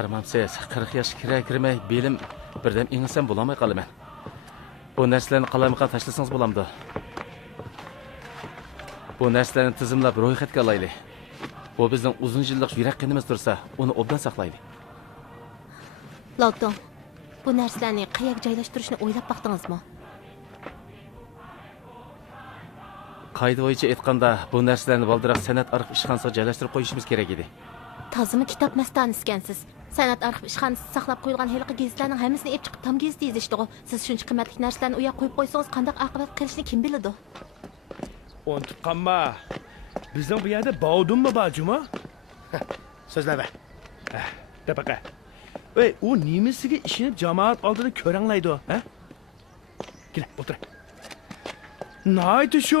Qaramamsiz, 40 yosh kirmay belim birdan ingisam bo'lamay qolaman. Bu narsalarni qalamga tashlasangiz bo'lamdi. Bu narsalarni tizimlab ro'yxatga olaylik. Bu bizning uzun yillik yurak qinimiz tursa, uni obdan saqlaylik. Lotton, bu narsalarni qayerga joylashtirishni o'ylab baqdingizmi? Qayda bo'yicha aytganda, bu narsalarni valdiroq san'at arxiv ishxonasiga joylashtirib qo'yishimiz kerak edi. Tozimi kitob mastoni iskansiz. San'at arxiv ishxonasi saqlab qo'yilgan haliqi gazetlarning hammasini olib chiqib tam gazeta yozishdi-ku. Siz shuncha qimmatli narsalarni u yoqqa qo'yib qo'ysangiz, qanday oqibat qilishini kim biladi? Unutib qolma. Bizning bu yerda bovdunmi bojumi? So'zlama. Dabaqa. Ey, u nimasiga ishinib jamoat oldida ko'ranglaydi, ha? Kel, o'tir. Naydi shu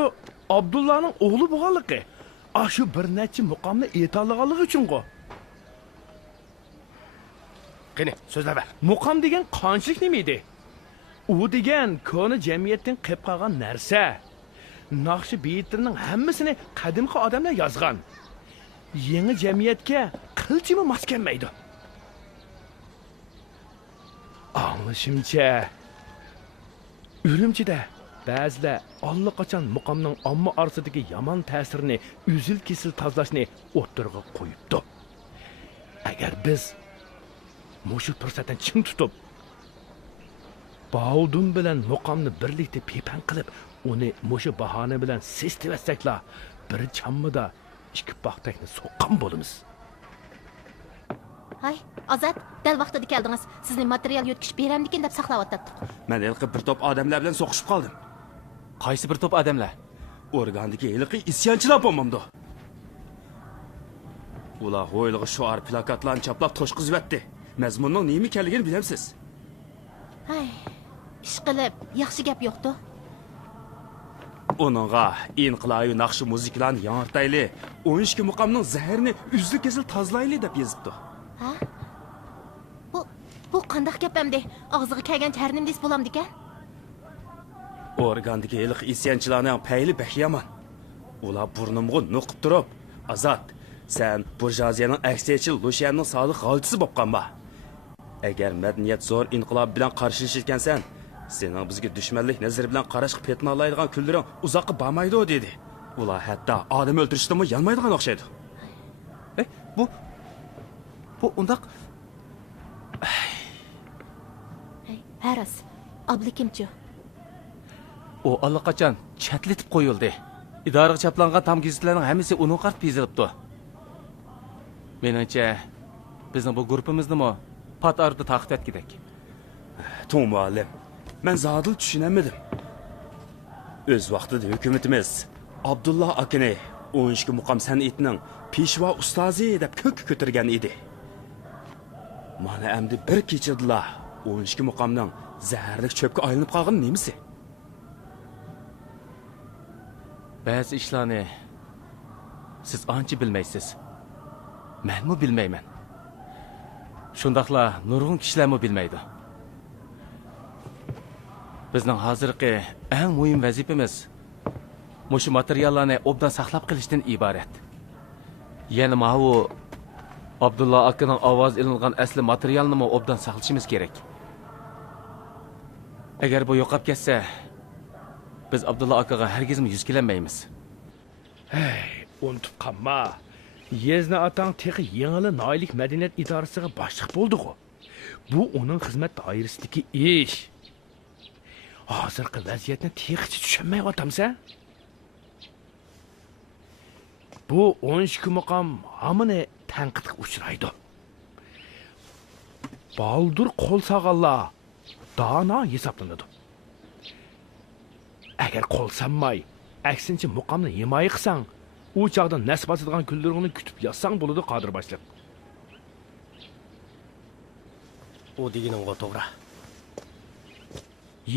Abdullahning o'g'li bo'lganligi. Shu bir necha muqomni e'tolganligi uchun-ku. Qani, so'zlama. Muqom degan qanchalik nima edi? U degan ko'ni jamiyatdan qilib qolgan narsa. Naqshi beyitlarning hammasini qadimgi odamlar yozgan. Yangi jamiyatga qilchimi mos kelmaydi. Anglashimcha, Urumchida ba'zilar allaqachon muqomning omma orasidagi yomon ta'sirini uzil-kesil tozalashni o'ttirg'a qo'yibdi. Agar biz mushu fursatdan ching tutib, Bovdun bilan muqomni birlikda pepan qilib, uni mushu bahona bilan sestivasaklar, bir chammida ikki paxtakni so'qqan bo'lamiz. Hay, Azat, dal vaqtida keldingiz. Sizni material yo'tkish beramdikin deb saqlayotdim. Men ilqi bir top odamlar bilan so'qishib qoldim. Qaysi bir to'p odamlar? O'rgandagi ilqi isyonchilar bo'lmamdi. Ular ho'ylig'i shuar plakatlarni chaplab to'shqizib yotdi. Mazmunning nima ekanligini bilamsiz? Hay, ish qilib, yaxshi gap yo'qdi. Onunğa inqilobiy naqshi muzikalarni yangirtayli, 12 muqomning zaharini uzli-kesil tozlayli deb yozibdi. Ha? Bu qanday gap endi? Og'ziga kelgan charnim des bo'lamdi-kan? O'rgandagi ilq isyonchilarning payli bahyaman. Ular burnimga nuqib turib, Azat, sen burjuaziyaning aksiyachil Lushanning sodiq g'olchisi bo'lib qolma. Agar madaniyat zo'r inqilob bilan qarshilashgansan, sening bizga dushmanlik nazari bilan qarashga petnolaydigan kunlaring uzoqqa bormaydi dedi. Ular hatto odam o'ltirishdimi yalmaydigan o'xshaydi. Bu undaq Haras, oblikimchi. u allaqachon chatlatib qo'yildi. Idoraga chaplangan tam gazetlarning hammasi uning qarab yozilibdi. Meningcha, bizning bu guruhimizni pat arda taqib etkidik. Tom muallim, men zodil tushunamadim. O'z vaqtida hukumatimiz Abdullah akini 12 muqom san'atining peshvo ustozi deb ko'k ko'targan edi. Mana endi bir kechadilar 12 muqomning zaharlik cho'pga aylanib qolgan nimasi? Ba'zi ishlarni siz ancha bilmaysiz. Menmi bilmayman. Shundaqla nurg'un kishilarmi bilmaydi. Bizning hozirgi eng muhim vazifamiz mushu materiallarni obdan saqlab qilishdan iborat. Yana bu Abdullah akaning ovoz ilingan asli materialni obdan saqlashimiz kerak. Agar bu yo'qolib ketsa, biz Abdullah akaga hargizmi yuz kelmaymiz. Hey, unutib qolma. Yezni atang texi yangi noylik madaniyat idorasiga boshliq bo'ldi-ku. Bu uning xizmat doirasidagi ish. Hozirgi vaziyatni texicha tushunmayapsan? Bu 12 muqom hamini tanqidga uchraydi. Baldur qo'l sog'allar dono hisoblanadi. Agar qo'l sanmay, aksincha muqomni himoya qilsang, u chaqda nasib etadigan kunlarini kutib yozsang bo'ladi Qodir boshliq. U deganingga to'g'ri.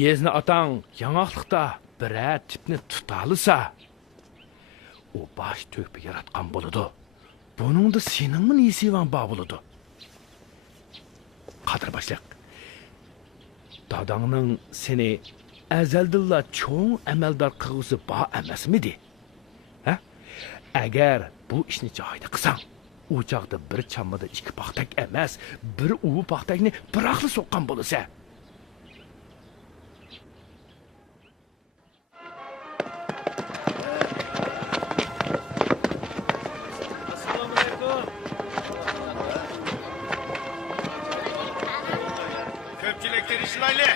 Yezni atang yangoqliqda biror tipni tutalisa, u bosh to'pi yaratgan bo'ladi. Buningda seningmi nesivan bor bo'ladi? Qodir boshliq. Dadangning seni azaldilla cho'ng amaldor qilg'usi bor emasmidi? Ha? Agar bu ishni joyida qilsang, u chaqda bir chammada ikki paxtak emas, bir uvi paxtakni biraqli so'qqan bo'lsa. Köpçülük tirişlaylı.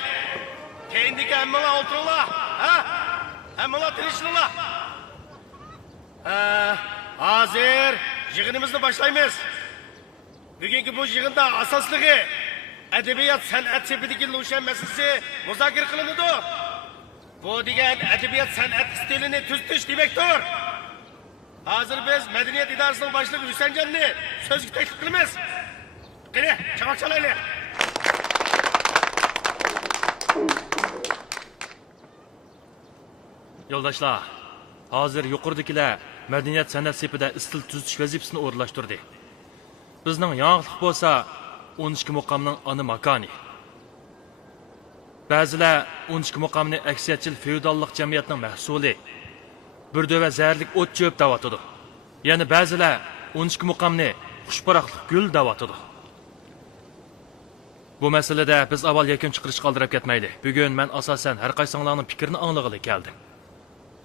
Kendiki emmala oturula. Ha? Emmala tirişlila. Hazır. Yığınımızı başlaymayız. Bugünkü bu yığında asaslığı edebiyat sanat sepideki Luşen meselesi muzakir kılınıdı. Bu diyen edebiyat sanat stilini tüztüş demektir. Hazır biz Medeniyet İdaresi'nin başlığı Hüseyin Can'ını sözlü teklif kılımız. Gene çabuk çalaylı. Yo'ldoshlar, hozir yuqoridagilar madaniyat san'at sepida istil tuzitish vazifasini o'rinlashtirdi. Bizning yangilik bo'lsa 12 muqomning ana makoni. Ba'zilar 12 muqomni aksiyatchil feodallik jamiyatining mahsuli, burda zarlik o't cho'p davatidi. Yana ba'zilar 12 muqomni xushparaqlik gul davatidi. Bu masalada biz avval yakun chiqarish qoldirib ketmaydi. Bugun men asosan har qaysinglarning fikrini anglag'ili keldim.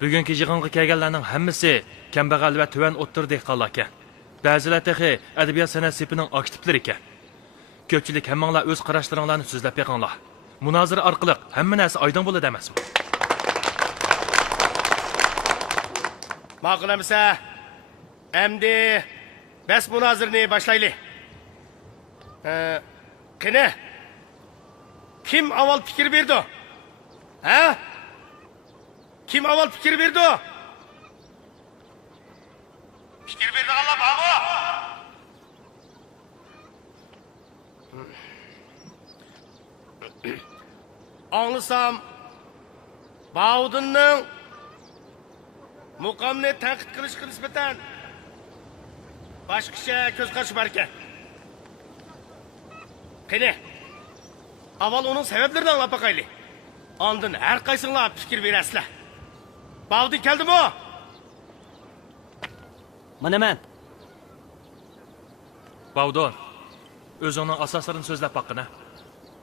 Bugungi yig'inga kelganlarning hammasi kambag'al va tuvan o'ttir dehqonlar ekan. Ba'zilar texi adabiyot san'at sepining aktivlari ekan. Ko'pchilik hammanglar o'z qarashlaringlarni so'zlab beqinglar. Munozara orqali hamma narsa oydin bo'ladi emasmi? Ma'qul emsa, endi bas munozirni boshlaylik. Qani? Kim avval fikir berdi? Ha? Kim avval fikir berdi? Fikir berdi Allah babu. Anlasam, Bağudun'un muqamni tanqid qilishga nisbatan boshqacha ko'z qarashi bor ekan. Qani, avval uning sabablarini anglab boqaylik. Ondan har qaysinglar fikir berasizlar. Bağudun keldimi? Mana men. Bavdon, o'zingning asoslarini so'zlab boqqina.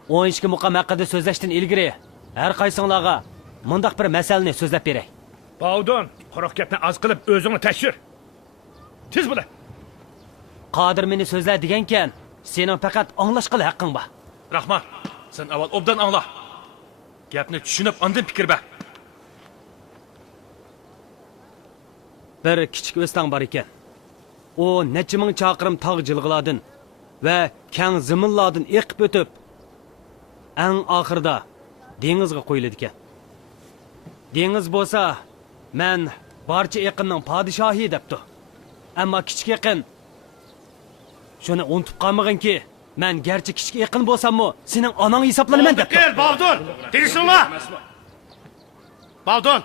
12 muqam haqida so'zlashdan ilgari har qaysinglarga mundaq bir masalani so'zlab beray. Bavdon, quruq gapni az qilib o'zingni tashir. Tez bo'la. Qodir meni so'zla degankan, sening faqat anglashqil haqqing bor. Rahmat, sen avval obdan angla. Gapni tushunib, ondan fikr ber. Bir kichik o'stan bor ekan. U necha ming chaqirim tog' jilg'ilardan va kang ziminlardan eqib o'tib, eng oxirida dengizga qo'yiladi ekan. Dengiz bo'lsa, men barcha yaqinning podshohi debdi. Ammo kichik yaqin shuni unutib qolmag'inki, men garchi kichik yaqin bo'lsam-mu, sening onang hisoblanaman debdi. Gel Bağudun, tirişinla. Bağudun.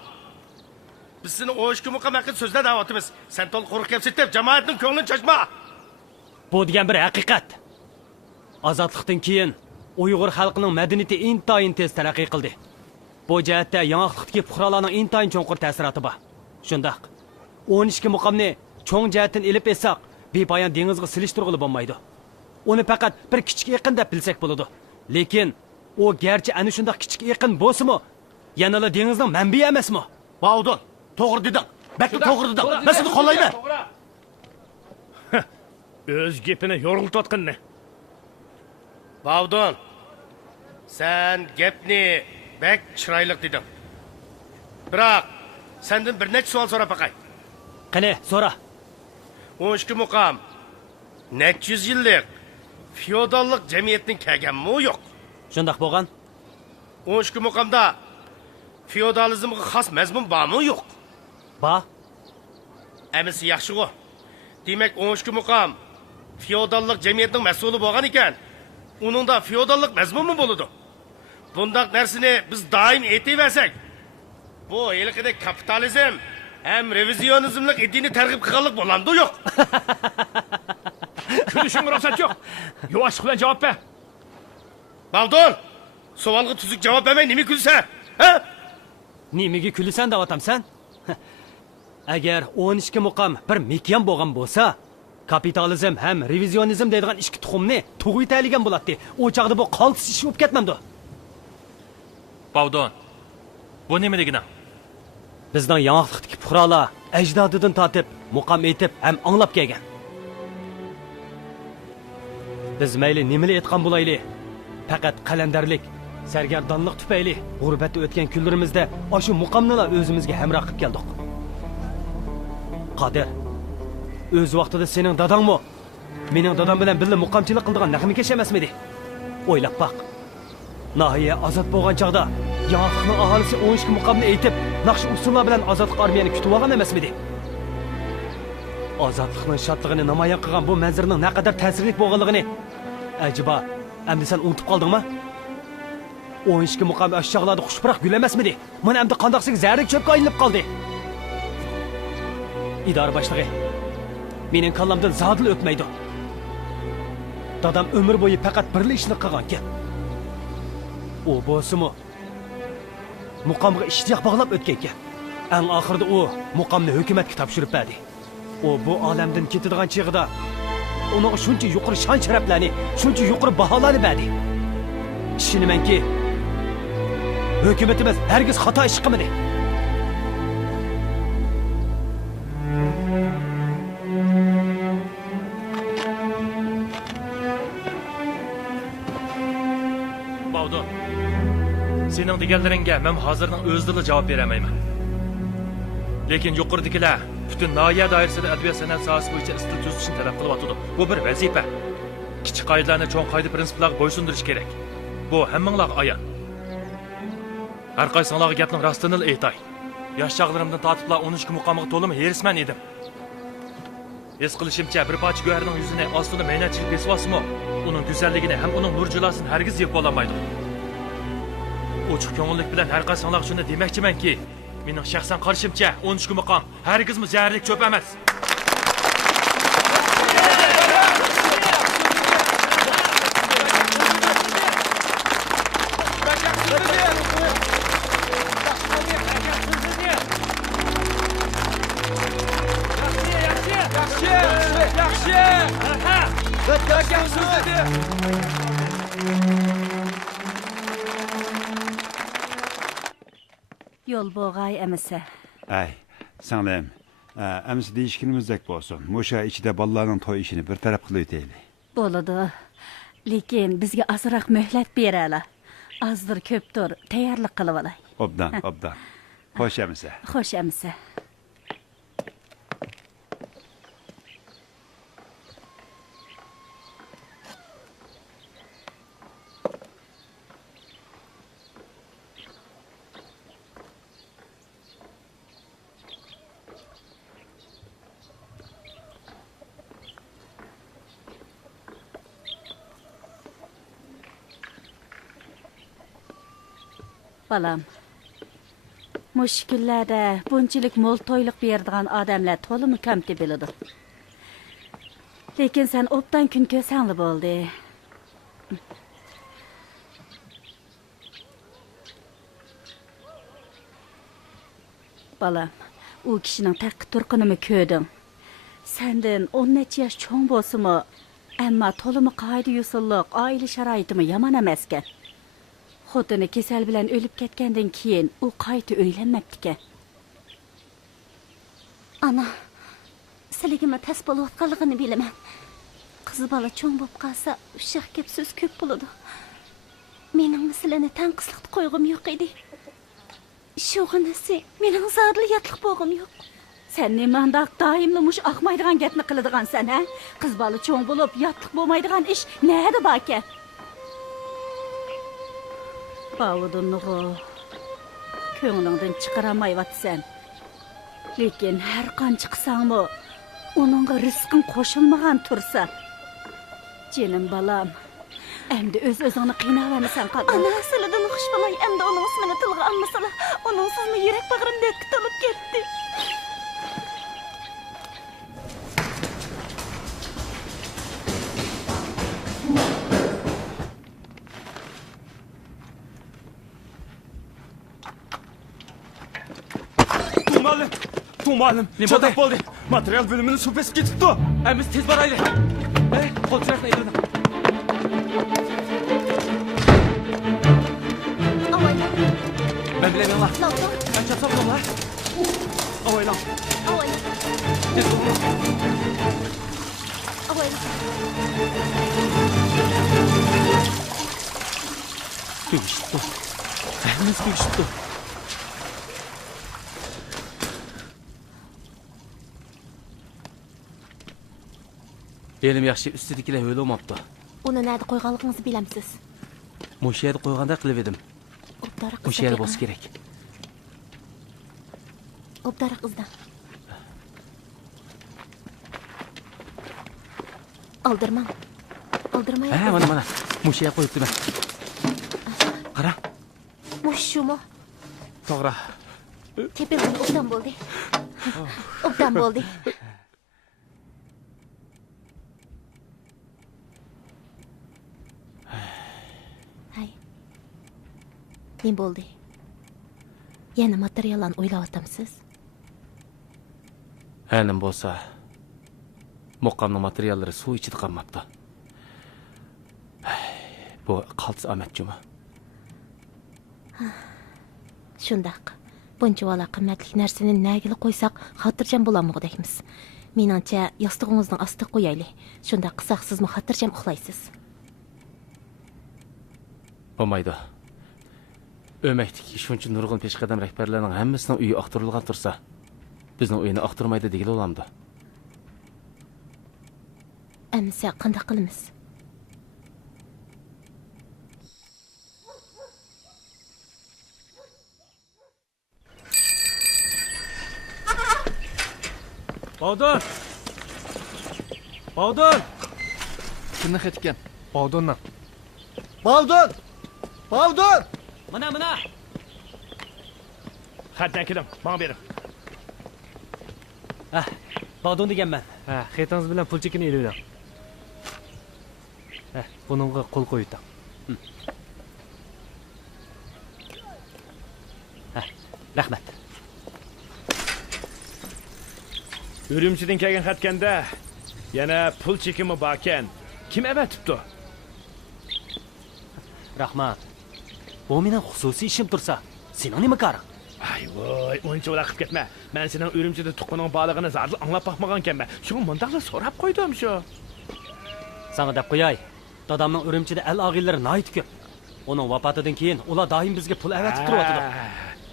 Biz seni o işki muqam haqqında so'zla davatimiz. Sen tol quruq kelsin deb jamoatning ko'nglini chachma. Bu degan bir haqiqat. Ozodlikdan keyin Uyg'ur xalqining madaniyati intayin tez taraqqiy qildi. Bu jihatda yangilikdagi fuqarolarning intayin cho'nqur ta'siroti bor. Shundaq, 12 muqomni cho'ng jihatdan elib etsak, bepoyon dengizga silishtirg'ili bo'lmaydi. Uni faqat bir kichik yaqin deb bilsak bo'ladi. Lekin u garchi ana shunday kichik yaqin bo'lsa-mu, yanala dengizning manbai emasmi? Bağudun, to'g'ri deding. Bakki to'g'ri deding. Men seni qo'llayman. O'z gapini yo'rg'iltayotganni. Bağudun, sen gapni bek chiroyli deding. Biroq sendan bir necha savol so'rab baqay. Qani, so'ra. 12 muqam necha yuz yillik feodallik jamiyatning kelganmi yo'q? Shundaq bo'lgan? 12 muqamda feodalizmga xos mazmun bormi yo'q? Ba? Amisi yaxshi-ku. Demak 12 muqam feodallik jamiyatning mas'uli bo'lgan ekan, uningda feodallik mazmunmi bo'ladi? Bundaq narsani biz doim aytaversak, bu yilqida kapitalizm hem revizionizmlik idini targ'ib qilganlik bo'lamdi yo'q? Kulishing ruxsat yo'q. Yuvashlik bilan javob ber. Bağudun, savolga tuzuk javob bermay nima kulsa? Ha? Nimaga kulasan deyotamsan? Agar 12 muqam bir mekan bo'lgan bo'lsa, Kapitalizm hem revizionizm deydigan ikki tuxumni tug'uy tayligan bo'ladi. O chaqda bu qaltis ish bo'lib ketmamdi. Pardon. Bu nimaligina? Bizning yangilikdagi fuqarolar ajdodidan tortib, muqam etib ham anglab kelgan. Biz mayli nimani aytgan bo'layli, faqat qalandarlik, sargardonlik tufayli g'urbatda o'tgan kunlarimizda o'sha muqamnilar o'zimizga hamroh qilib keldik. Qodir, o'z vaqtida sening dadangmi, mening dadam bilan birga muqamchilik qildigan naqmi emasmidi? O'ylab baq. Nahiye azod bo'lgan chaqda yangilikning aholisi 12 muqamni aytib, naqsh usullar bilan azodlik armiyani kutib olgan emasmidi? Azodlikning shodligini namoyon qilgan bu manzarning naqadar ta'sirli bo'lganligini ajiba, endi sen unutib qoldingmi? 12 muqam aşağılarda xushbiroq gul emasmidi? Mana endi qandoqsiz zarrik cho'pga aylanib qoldi. İdora boshlig'i, mening kallamdan zodil o'tmaydi. Dadam umr bo'yi faqat bir ishni qilgan ekan. O bo'lsa-mu muqamga ishtiyoq bog'lab o'tgan ekan. Eng oxirida u muqamni hukumatga topshirib berdi. O bu olamdan ketadigan chig'ida uning shuncha yuqori shon sharaflarni, shuncha yuqori baholarni berdi. Ishonamanki, hukumatimiz hargiz xato ish qilmadi. Pardon. Sening deganlaringga men hozirning o'zida javob bera olmayman. Lekin yuqoridagilar butun noya doirasida adabiyot san'at sohasi bo'yicha istil tuzishni talab qilyapti. Bu bir vazifa. Kichik qoidalarni cho'ng qoida prinsiplarga bo'ysundirish kerak. Bu hammanglarga ayon. Har qaysinglarga gapning rostini aytay. Yosh chog'larimdan tortiblar 12 muqomga to'lim herisman edim. Es qilishimcha bir poch go'harning yuzini ostida maynachilik besvosimi, uning go'zalligini ham uning nur jilasini hargiz yeb olmaydi. Ochiq ko'ngillik bilan har qaysinglar shuni demoqchimanki, mening shaxsan qarashimcha 12 muqom hargizmi zaharlik cho'p emas. Yol boğay emisi. Ay, sağlayayım. Emisi değişkinimizdek olsun. Moşa içinde ballarının toy işini bir taraf kılıyor değil. Boladı. Lekin bizge azırak mühlet berala. Azdır köptür, tayarlık kılıvalay. Obdan. Hoş emisi. Hoş emisi. Balam, müşküllerde bunchilik mo'l to'yliq beradigan odamlar to'limi kamti biladi. Lekin sen obdan kun ko'sangli bo'ldi. Balam, u kishining taqi turqinimi ko'rding. Senden 10 necha yosh cho'ng bo'lsa-mu, ammo to'limi qoida usulliq, oila sharoitimi yomon emas ekan. Xotini kesal bilan o'lib ketgandan keyin u qayta uylanmabdi-kan. Ana, sizligima tas bo'layotganligini bilaman. Qiz bola cho'ng bo'lib qolsa, ushaq gap so'z ko'p bo'ladi. Mening sizlarni tanqisliqda qo'yg'im yo'q edi. Shug'inasi, mening zarliyatlik bo'lg'im yo'q. Sen nimandaq doimli mush oqmaydigan gapni qiladigansan, ha? Qiz bola cho'ng bo'lib, yotliq bo'lmaydigan ish nada bor-ki? Bavudunluğu, ko'nglingdan chiqaramayvatsan. Lekin har qancha qilsangmi, uningga rizqing qo'shilmagan tursa. Jinim balam, endi o'z-o'zingni qiynavanasan qadar. Ana, sizlardan xush bo'lay, endi uning ismini tilga olmasalar, uning sizni yurak bag'rimda to'lib ketdi. Tu muallim, Ne çatak bo'ldi. Material bölümünü su besib ketibdi. Biz tez boraylik. Qo'l chiroqni aylanib. Avaylan, Ben bilemem la. Lotto, Ben çapsam ne la? Avaylan. avaylan, Tez ol. avaylan. Tüyüştü. Hemmimiz tüyüştü. Elim yaxshi üstüdikiler öyle olmaptı. Uni nerede qo'yganligingizni bilamsiz? Mush yerda qo'yganda qilib edim. Obdara Mush yerda bo'lsa kerak. Obdara qizdan. Aldirmang. Aldirmay. Ha, mana. Mush yerga qo'yibdi men. Qara. Mush shumi? To'g'ri. Tepilgan obdan bo'ldi. Obdan bo'ldi. Hay. Ne bo'ldi? Yana materiallarni o'ylayaptamsiz? Hanim bo'lsa, muqqamning materiallari suv ichida qolmabdi. Bu qaltis omad juma. Shundaq. Buncha vala qimmatli narsani nagiga qo'ysak, xotirjam bo'lamog'dekmiz. Meningcha, yostig'ingizning ostiga qo'yaylik. Shunda qilsak, sizmi xotirjam uxlaysiz. Bo'lmaydi. O'makdiki shuncha nurg'un peshqadam rahbarlarning hammasining uyi oqtirilgan tursa, bizning uyini oqtirmaydi degili olamdi. Amsa qanday qilamiz? Bavdon! Bavdon! Kimni xetgan? Bavdondan. Bavdon! Bavdon! Mana. Xatdan keldim, bana berin. Bavdon deganman. Ha, xetingiz bilan pul chekini elib. Buningga qo'l qo'ydi. Rahmat. Ürümçiden kelgan xatkanda yana pul chekimi borkan. Kim avatibdi? Rahmat. Bu mening xususiy ishim tursa, sening nima qaring? Ay voy, o'ncha vaqt ketma. Men sening Ürümchida tuqqaning borlig'ini zarli anglab baxmagan ekanman. Shuni mundaqla so'rab qo'ydim shu. Sana deb qo'yay. Dadamning Ürümchida al og'illari noyit ko'p. Uning vafotidan keyin ular doim bizga pul avatib turyapti.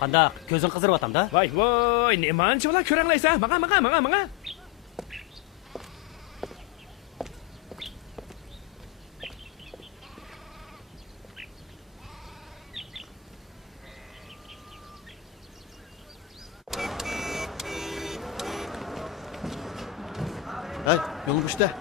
Qandaq, ko'zing qiziryapti-da? Voy, nemancha ular ko'ranglaysan? Maga. Hey, yolum işte.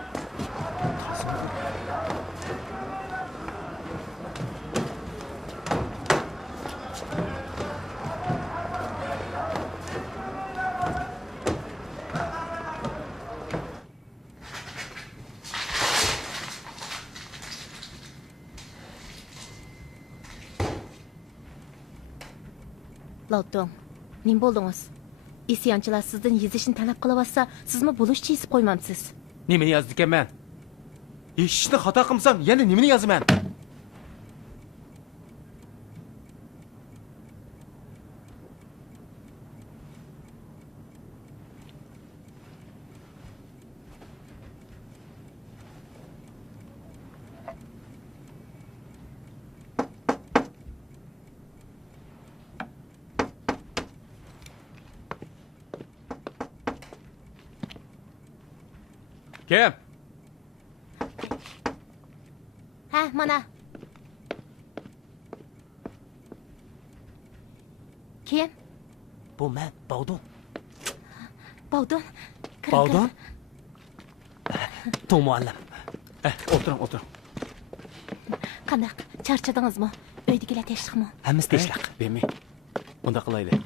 Lotto, nim bo'ldingiz? Isyanchilar sizdan yezishni talab qilyapsa, sizmi bo'lishcha yezib qo'ymamsiz? Nimani yozdi ekanman? Eshitishni xato qilsam, yana nimani yozaman? Kim? Ha, mana. Kim? Bu men, Bavdon. Bavdon. Bavdon? Tu muallim. O'tiring. Qandaq? Charchadingizmi? Uydagilar tinchlikmi? Hammasi tinchlik. Bermay. Unda qilaylik.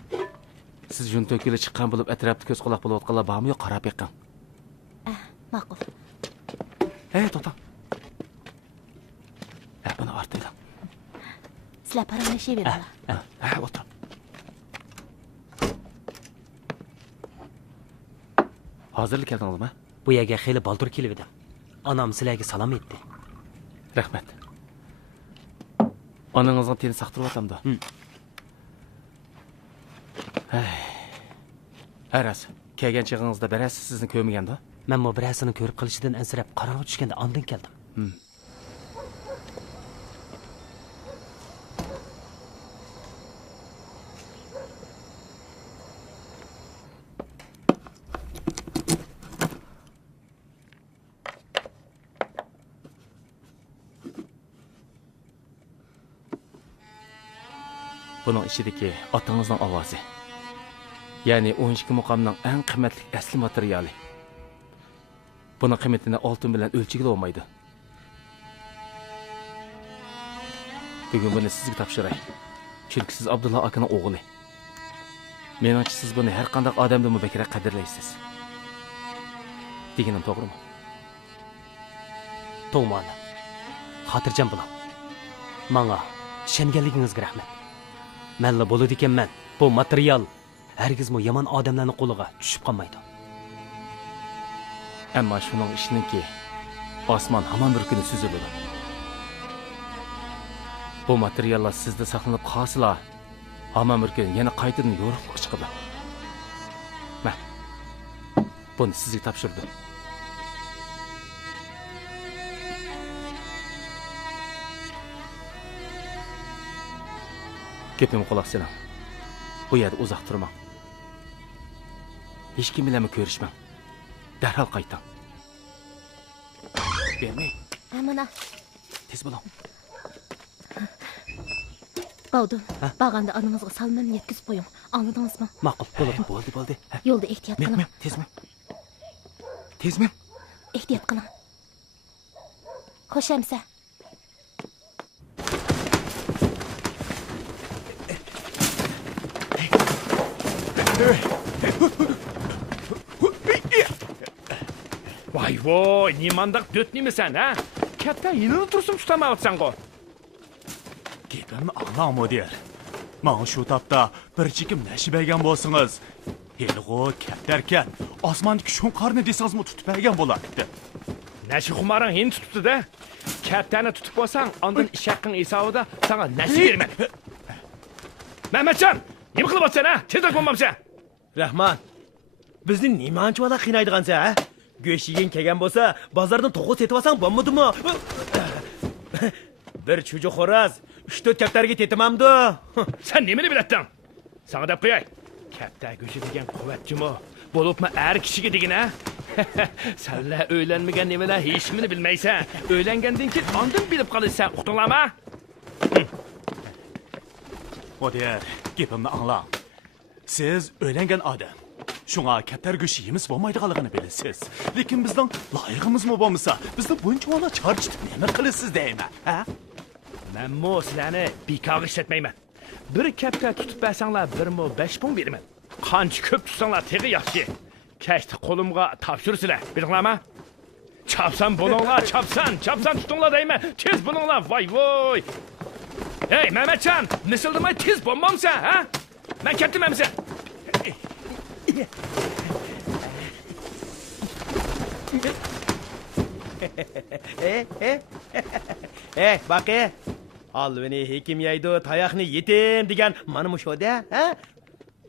Siz jun to'kili chiqqan bo'lib, atrofda ko'z quloq bo'layotganlar bormi yo'q, qarab yiqqan. Ma'qul. To'xta. Buni ortida. Sizlar paramlashaveringlar. O'tir. hozirlik keldingizmi? Bu yerga xeyli baldur kelib edim. Anam sizlarga salom etdi. Rahmat. Anangizning teni saqtiryapamda. Aras, kelgan chig'ingizda barasi sizni ko'rmaganda? Men bu birasini ko'rib qilishidan ansirab qarorga tushganda ondan keldim. Buning ichidagi otangizning ovozi. Ya'ni 12 muqomning eng qimmatli asli materiali. Buning qiymatini oltin bilan o'lchigila olmaydi. Bugun buni sizga topshiray. Chunki siz Abdulla akaning o'g'li. Menimcha siz buni har qanday odamdan mubakira qadrlaysiz. Deganim to'g'rimi? To'g'ri. Xotirjam bo'ling. Menga ishonganligingizga rahmat. Menla bo'ladi ekanman. Bu material hargizmi yomon odamlarning qo'liga tushib qolmaydi. Ammo shuning ishiniki osmon hamon bir kuni suziladi. Bu materiallar sizda saqlanib qolsa, hamon bir kun yana qaytadan yo'riqlik chiqadi. Men buni sizga topshirdim. Gapimga quloq soling. Bu yerda uzoq turmang. Hech kim bilan ko'rishmang. Darhol qayting. Bermang. Mana. Tez bo'ling. Bavdu, bag'anda anamizga salmon yetkazib qo'ying. Anladingizmi? Ma'qul, bo'ldi. Bo'ldi. Yo'lda ehtiyot qiling. Men, tezmi? Ehtiyot qiling. Xo'shamsa. Voy, nimandaq dötnimisan, ha? Katta yinini tursun tutamayapsan go. Gapimni anglang mudir. Mana shu topda bir chikim nashib olgan bo'lsangiz, yelg'o kattarkan, osmondagi shunqarni desangizmi tutib olgan bo'lardi. Nashi xumaring hin tutibdi-da. Kattani tutib bo'lsang, ondan ishaqqing hisobida sana nashi berman. Mehmetjon, nima qilib o'tsan, ha? Tezroq bo'lmamsan. Rahman, bizni nimanchalik qiynaydigansan, ha? Go'sht yegan kelgan bo'lsa, bozordan to'g'ri setib olsang bo'lmadimi? Bir chuju xo'roz 3-4 kaptarga tetimamdi. Sen nimani bilatding? Sana deb qo'yay. Katta go'shi degan quvvatchimi? Bo'libmi har kishiga degan, ha? Senlar o'ylanmagan nimalar hech nimani bilmaysan. O'ylangandan keyin ondan bilib qolasan, uqdinglarmi? Mudir, gapimni anglang. Siz o'ylangan odam. Shunga kattar go'sht yemiz bo'lmaydiganligini bilasiz. Lekin bizning loyiqimizmi bo'lmasa, bizni buncha ola charchitib nima qilasiz deyman, ha? Men sizlarni bekor ishlatmayman. Bir katta tutib bersanglar 1.5 pun beraman. Qancha ko'p tutsanglar tegi yaxshi. Kashni qo'limga topshirsizlar, bildinglarmi? Chapsan bo'linglar, chapsan tutinglar deyman. Tez bo'linglar, voy. Hey, Mehmetjon, misildimay tez bo'lmamsan, ha? Men ketdimamsan. Baqi. Alvini hekim yeydi, tayoqni yetim degan mana bu shoda, ha?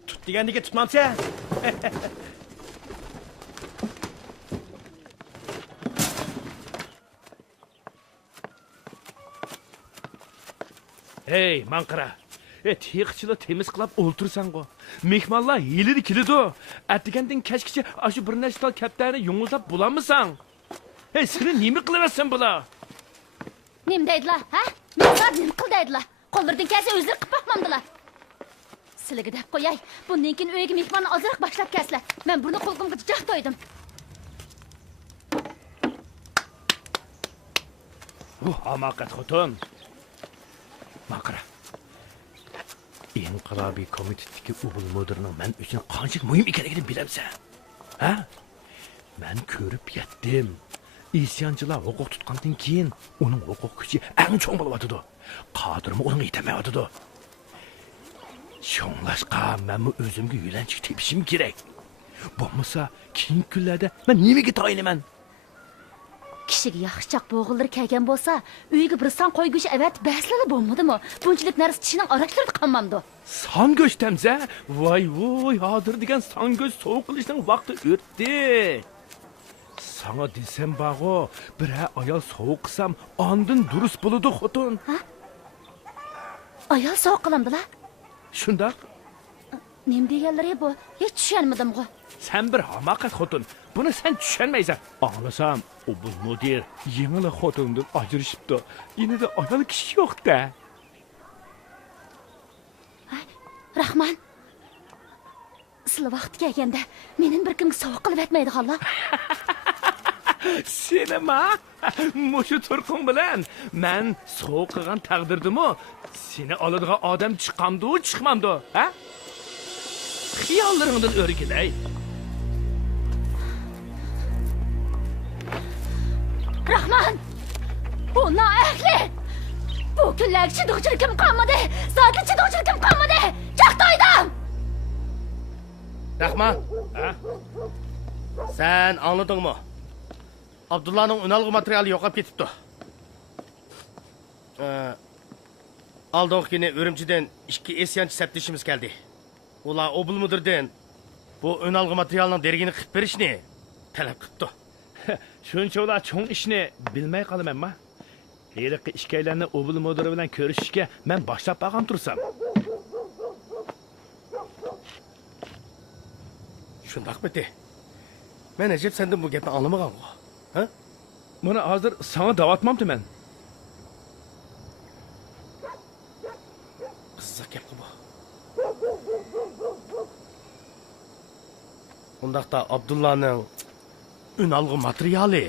Tut degandiga tutmamsa. Hey, manqira. Tiqchilar temiz qilib o'ltirsan-go. Mehmonlar yilidi keladi. Atdigandan kechgacha shu bir nechta tal kaptani yung'iltab bo'lamsan? Hey, seni nima qilaversan bular? Nim deydilar, ha? Menlar nim qil deydilar. Qo'llardan kelsa o'zlari qilib boqmamdilar. Sizlarga deb qo'yay, bundan keyin uyga mehmonni ozroq boshlab kelsizlar. Men buni qo'lqimga joq to'ydim. Hamakat xotin. Manqira. İnqilobiy komitetdagi o'g'il mudirning men uchun qancha muhim ekanligini bilamsan. Ha? Men ko'rib yetdim. İsyanchilar huquq tutgandan keyin uning huquq kuchi eng cho'ng bo'lyotdi. Qodirmi uning yetamayotdi. Shunglashqa men o'zimga yo'lanchiq tepishim kerak. Bo'lmasa, keyingi kunlarda men nimaga tayinaman? Kishiga yaxshichaq bo'g'ildir kelgan bo'lsa, uyiga bir son qo'y go'shti avat baslala bo'lmadimi? Bunchalik narsa tishining araktirib qolmamdi. Son go'sht tamsa? Voy, hozir degan son go'sht sovuq qilishning vaqti o'tdi. Sana desem bag'o, bir ayol sovuq qilsam, ondan durust bo'ladi xotin. Ayol sovuq qilamdilar. Shundoq. Nim deganlari bu? Hech tushunmadim-ku. Sen bir hamaqat xotin. Buni sen tushunmaysan. Anglasam, o bu mudir yengil xotindan ajrashibdi. Yine de ayol kishi yo'q-da. Rahman. Sizlar vaqti kelganda mening bir kimga sovuq qilib aytmaydi xolos. Senima? Mushu turqum bilan men sovuq qilgan taqdirdimi? Seni oladigan odam chiqamdi, chiqmamdi, ha? Xiyollaringdan o'rgilay. Rahman! Bu noahli! Bu kunlar chidoqchilikim qolmadi. Soatli chidoqchilikim qolmadi. Chaqtoydim! Rahman, sen anladın mı? Abdullah'ın önalgı materyali yo'qolib ketibdi. Aldığın günü Ürümçi'den 2 esyanchi septişimiz geldi. Ular obul müdürden bu önalgı materyalının dergini qilib berishni talab qilibdi. Shuncha ular cho'ng ishni bilmay qolamanmi? Heliqi ishkaylarni obul müdiri bilan ko'rishishga men boshlab qolgan tursam. Shundoq bitti. Men ajab senden bu gapni anlamagan-ku. Ha? Buni hozir sana davatmamdi men. Qiziq gap bu. Undaqda Abdullah'ның önalgı materyali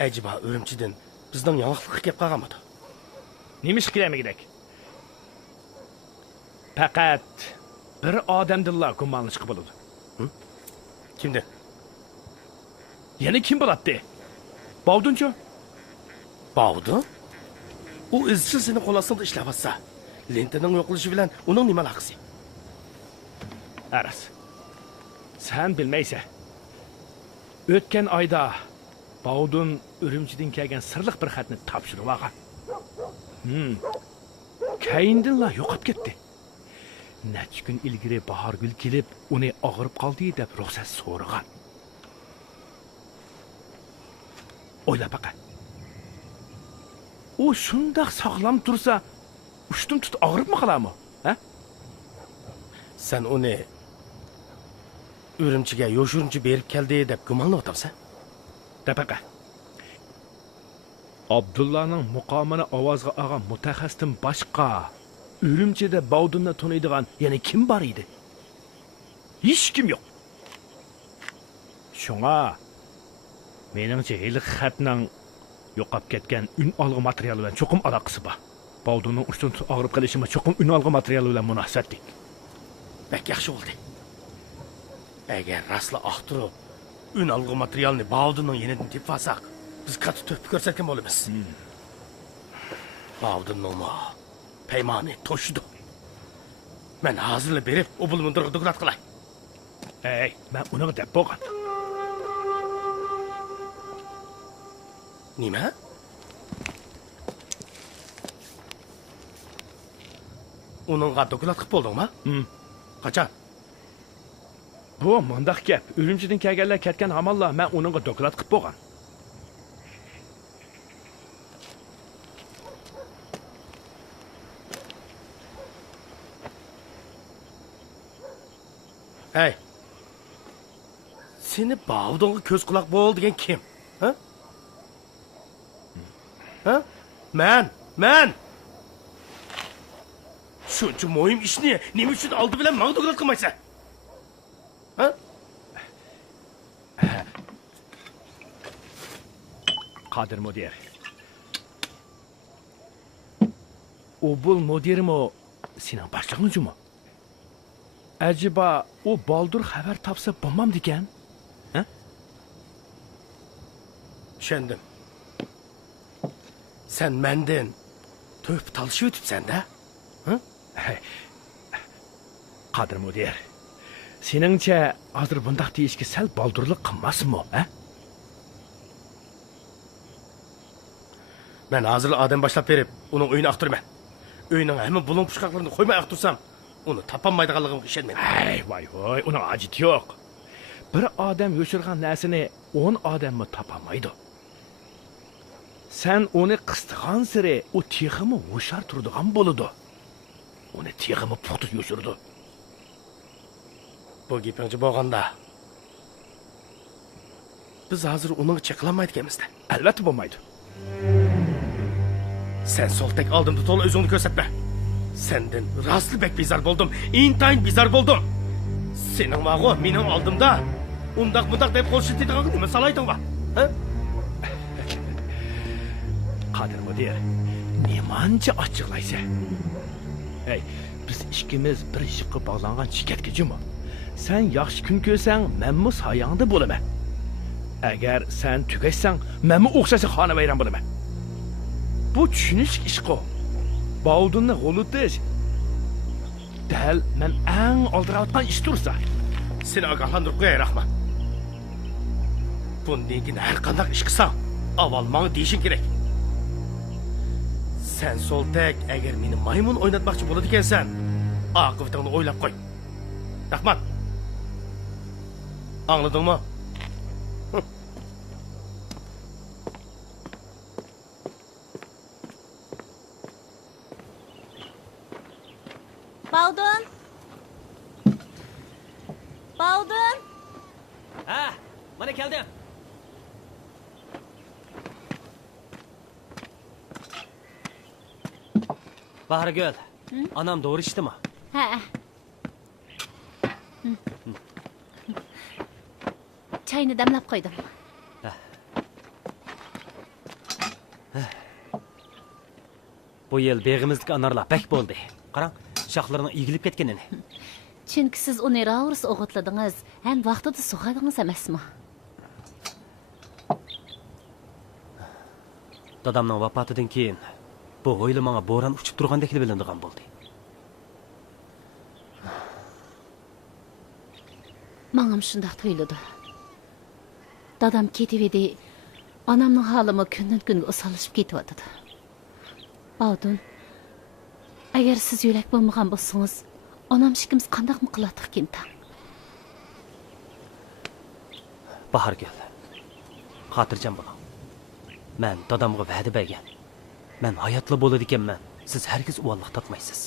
acaba Ürümçi'den bizden yanıqlık kelib qolganmidi? Nima ish qilamiz kerak? Faqat bir odamdilla gumonlanishga bo'ladi. Kimdi? Yana kim bo'ladi? Bovdunchu? Bovdun? U izchil seni qo'l ostida ishlayapsa, lentaning yo'qolishi bilan uning nima aloqasi? Aras. Sen bilmaysan. O'tgan oyda Bovdun Ürümchidan kelgan sirliq bir xatni topshirib olgan. Keyindinla yo'qolib ketdi. Necha kun ilgari Bahorgul kelib, uni og'irib qoldi deb ruxsat so'ragan. O'yla baqa. U shundoq sog'lom tursa, ushtum tut og'ribmi qolarmi? Ha? Sen uni Ürümchiga yo'shurunchi berib keldi deb gumonlayapsan? Dabaqa. Abdullahning muqomini ovozga olgan mutaxassisdan boshqa Ürümchida Bovdunni taniydigan yana kim bor edi? Hech kim yo'q. Shunga meningcha hali xatning yo'qolib ketgan un olg'i materiali bilan cho'qim aloqasi bor. Bovdunning ustun og'rib qolishimi cho'qim un olg'i materiali bilan munosabatli. Bak yaxshi bo'ldi. Agar rasla axtirib un olg'i materialni Bovdunning yenidan tepib olsak, biz qattiq to'pib ko'rsatgan bo'lamiz. Bovdunning paymoni to'shdi. Men hozirla berib, u bul mundirga doklad qilay. Ey, men uni deb bo'lgan. Nima? Uningga doklad qilib bo'ldingmi? Qachon? Bu mundaq gap. Ürümchidan kelganlar ketgan hamonlar men uningga doklad qilib bo'lgan. Hey. Seni Bovdunga ko'z quloq bo'l degan kim? Ha? Ha? Men. Shuncha muhim ishni nima uchun oldi bilan menga doklad qilmaysan? Ha? Qodir mudir. U bul mudirmi? Sening boshlig'ingmi? Acaba o Baldur xabar topsa bo'lmamdi ekan? Ha? Tushundim. Sen mendan to'p talishib o'tibsan-da? Ha? Qodir mudir. Seningcha hozir bundaq deyishga sal boldurlik qilmasmi, ha? Ben hazır adam başlap berip, onun oyunu aktırma. Oyunun hemen bulun puşkaklarını koymay aktırsam, onu tapanmaydıqanlığım işenmem. Ay, vay, onun acıtı yok. Bir adam yoşurgan nəsini 10 adam mı tapamaydı? Sen onu kıstıgan siri, o tiyğimi hoşar turduğan boludu. Onu tiyğimi puhtut yoşurdu. Bu gepinci boğanda, biz hazır onun çekilamaydık emizde. Elbette bulmaydı. Sen sol tek aldım tutol özünü kösetme. Senden rastlı bek bizar buldum, intayın bizar buldum. Senin vağı benim aldımda, undak bundak deyip kol şiddetiğini değil mi salaydın va? Ha? Kadir müdür, nemanca açıqlaysa? Hey, biz ikimiz bir ipqi bağlanğan şirketkici mi? Sen yaxşı gün görsən, mənmi sayağında bolaman. Əgər sen tükeşsən, mənmi oxşası xana veyran bolaman. Bu düşünüş işqo. Bağudunla qoluduz. Dəl, mən ən aldıratqan iş dursa. Seni agahlandırıp qoyay Rahman. Bundan keyin her qandaq iş qilsam, avalmanı deyişin gerek. Sen sol tek, eğer meni maymun oynatmakçı boladı ekansan, aqıbıtını oylap qoy. Rahman. Anladın mı? Baldun. Baldun. Ha, mana keldim. Bahargül, anam doğru işti mi? Ha. Çayını demlep koydum. Bu yıl beg'imizlik anarlar bek bo'ldi. Qarang, shoxlarini egilib ketganini. Çünkü siz onu ravrus o'g'itladingiz, hem vaqtida sug'adingiz emasmi? Dadamning vafotidan keyin bu o'yli menga bo'ron uchib turgandek bilindigan bo'ldi. Mangam shundoq tuyuldi. Dadam ketibedi, onamning holimi kundan kunga o'solishib ketyapti. Baldun, agar siz yo'lak bo'lmagan bo'lsangiz, onam shikimiz qandaqmi qiladi ekan? Bahargül, xotirjam bo'ling. Men dadamga va'da bergan. Men hayotli bo'ladi ekanman. Siz hargiz uvalliq topmaysiz.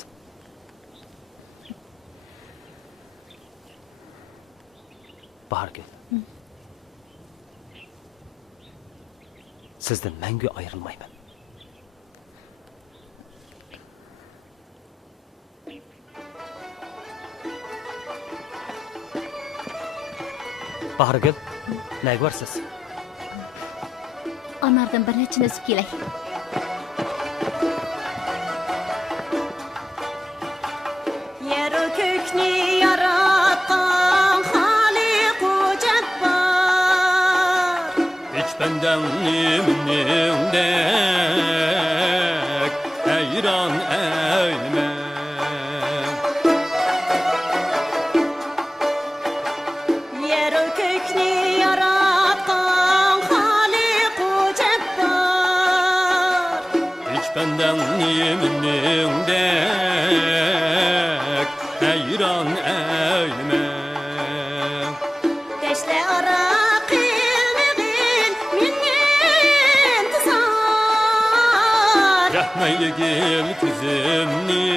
Bahargül. Sizdan mangu ayrilmayman. Bahargül, nega borsiz? Onlardan bir nechini o'sib kelay. Yer ko'kni yaratgan Xaliqu Jabbor. Hiç benden nimdek hayran eyleme. Yer kökni yaratgan Xaliqu Jabbor. Hiç benden nimdek hayran eyleme. Deşle ara qilmigin minnin tizar. Rahmaylı gel kızımni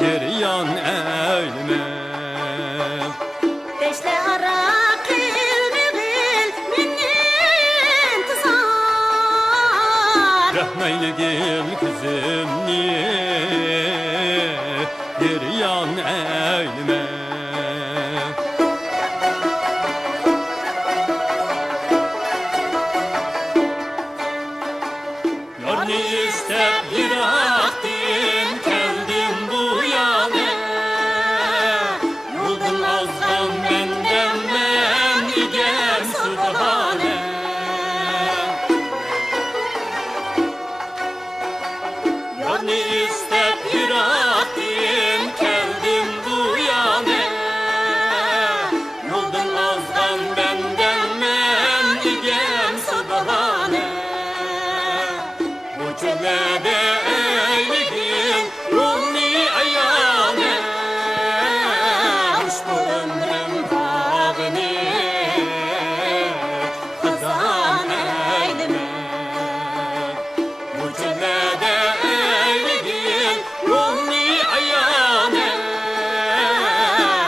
geryan eyleme. Deşle ara qilmigin minnin tizar. Rahmaylı gel kızımni geryan eyleme. Yarni istep yıraktım geldim bu yana. Yoldun azdan benden ben igen subhane. Yarni yazgan bendenmen igem subhane. Bu çöllerde eyligin ruhni ayane. Hoş bu ömrüm bağını kazan eyleme. Bu çöllerde eyligin ruhni ayane.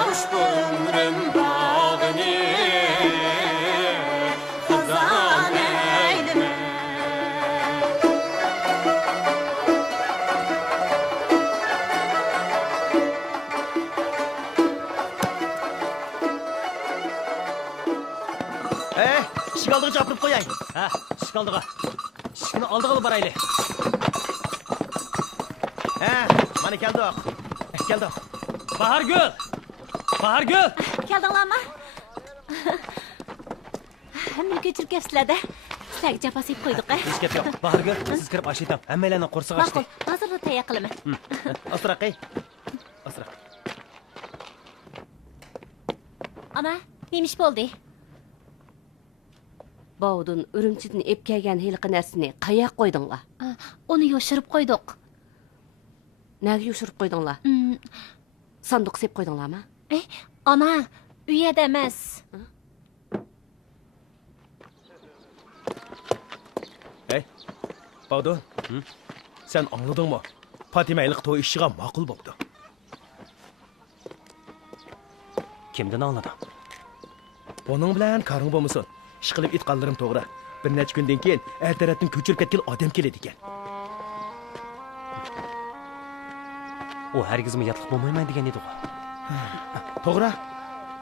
Hoş bu ömrüm bağını kazan eyleme. Işık aldığı çapırıp koyay. Ha, şıkaldığa. Şıkını aldığı baraylı. Mana keldi. Keldi. Bahargül! Bahargül! Keldinglarmi? Hamma ko'chirib kelibsizlar-da. Sizlarga jafo sepib qo'ydik. Hech gap yo'q. Bahargül, siz kirib oshaytam. Hammalarning qo'rsig'i Ma'qul, ochdi. hozirda tayyor qilaman. Asra qay. Asra. Ana, nima ish bo'ldi? Bovdun Ürümçidin ep kelgan heliqi narsini qayoq qo'ydinglar? Uni yoshirib qo'ydik. Nega yoshirib qo'ydinglar? Sanduq sep qo'ydinglarmi? Ana, uyada emas. Bavdu. Sen anladыңmы? Fatимайлық той işiga ma'qul bo'ldi. Kimdan anlading? Buning bilan qaring bo'lmasin. Ish qilib itqanlarim to'g'ri. Bir necha kundan keyin er tarafdan ko'chirib ketgan odam keladi ekan. U hargizmi yotliq bo'lmayman degan edi-ku. To'g'ri.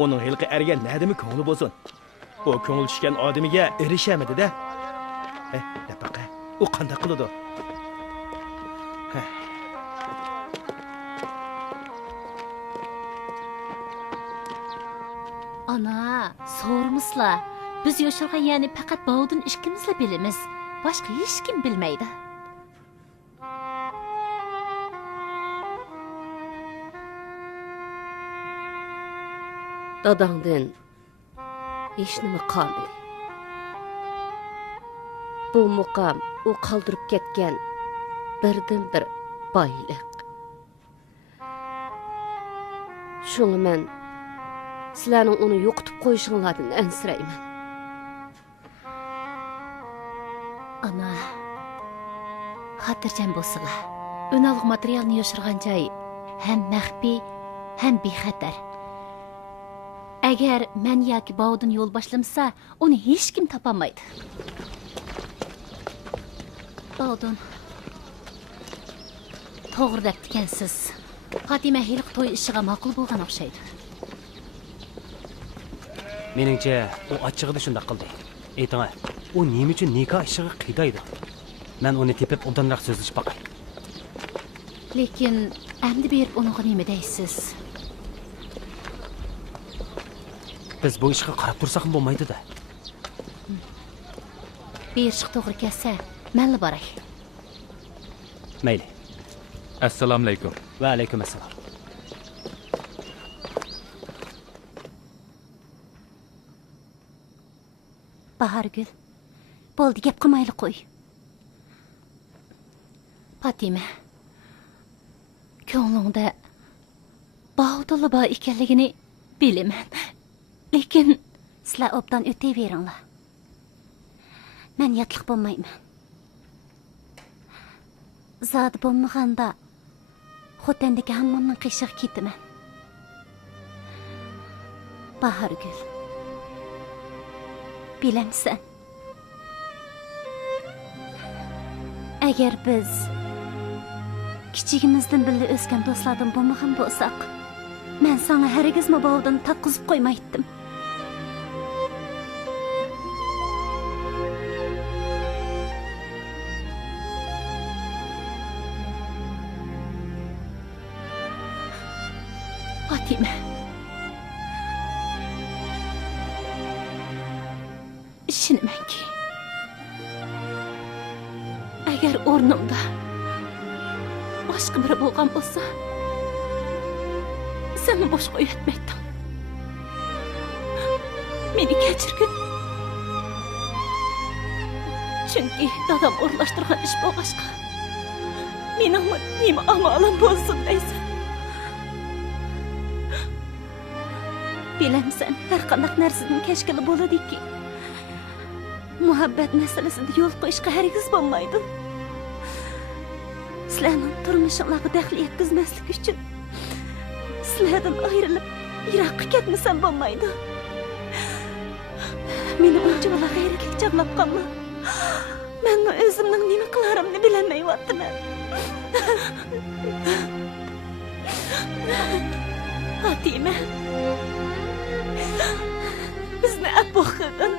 Uning hiliqi erga nadimi ko'ngli bo'lsin. U ko'ngil tushgan odamiga erishamadi-da. Nafaqa. U qanday qiladi? Ana, so'rmisizlar. Biz yoshirgan ya'ni faqat Bovdun ikkimizla bilamiz. Boshqa hech kim bilmaydi. Dadangdan hech nima qolmadi. Bu muqam u qoldirib ketgan birdan bir boylik. Shuni men sizlarning uni yo'qotib qo'yishinglardan ansirayman. Ana, xotirjam bo'lsizlar. O'nalg'i materialni yoshirgan joy ham maxfiy, ham bexatar. Agar men yoki Bovdun yo'l boshlamasa, uni hech kim topolmaydi. Bovdun, to'g'ri deb ekansiz. Fatima hiliq to'y ishiga ma'qul bo'lgan o'xshaydi. Meningcha, u achchig'ida shunday qildi. Ayting-a, u nima uchun nikoh ishiga qiydaydi? Men uni tepib undanroq so'zlashib boqay. Lekin endi berib unga nima deysiz? Biz bu ishga qarab tursak ham bo'lmaydi-da. Berishga to'g'ri kelsa, menla boray. Mayli. Assalomu alaykum. Va alaykum assalom. Bahargül, bo'ldi, gap qilmayli qo'y. Fatima, ko'nglingda Bovdunli bor ekanligini bilaman. Lekin sizlar obdan o'taveringlar. Men yotliq bo'lmayman. Zodi bo'lmaganda xotandagi hammaning qishiq ketaman. Bahargül, bilamsan, agar biz kichigimizdan birga o'sgan do'stlardan bo'lmagan bo'lsak, men sana hargizmi Bovdun taqizib qo'ymaydim. Fatima, ishonamanki, agar o'rnimda boshqa biri bo'lgan bo'lsa, sen boshqa uyatmaydim. Meni kechirgin. Chunki dadam o'rlashtirgan ish bo'lg'ashqa. Mening nima amalim bo'lsin deysan. Bilamsan, har qanday narsaning kashkili bo'ladiki. Muhabbat masalasida yo'l qo'yishga hargiz bo'lmaydi. Sizlarning turmushingizga daxl yetkazmaslik uchun sizlardan ayrilib yiroqqa ketmasam bo'lmaydi. Meni uncha bola g'ayratlik chaqlab qolma. Men o'zimning nima qilarimni bilmayapman. Fatima, bizni apoqidin.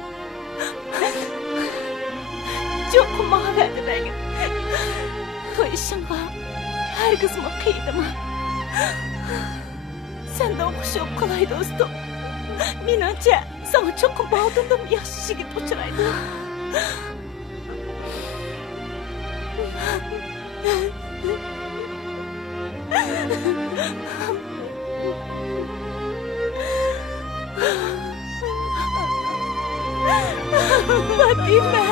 Cho'qima va'daga. To'yishingga hargiz muqaydima. Senda o'xshab qolay do'stim. Menimcha, sana cho'qim oldindan yaxshi yigit uchraydi. Fatima.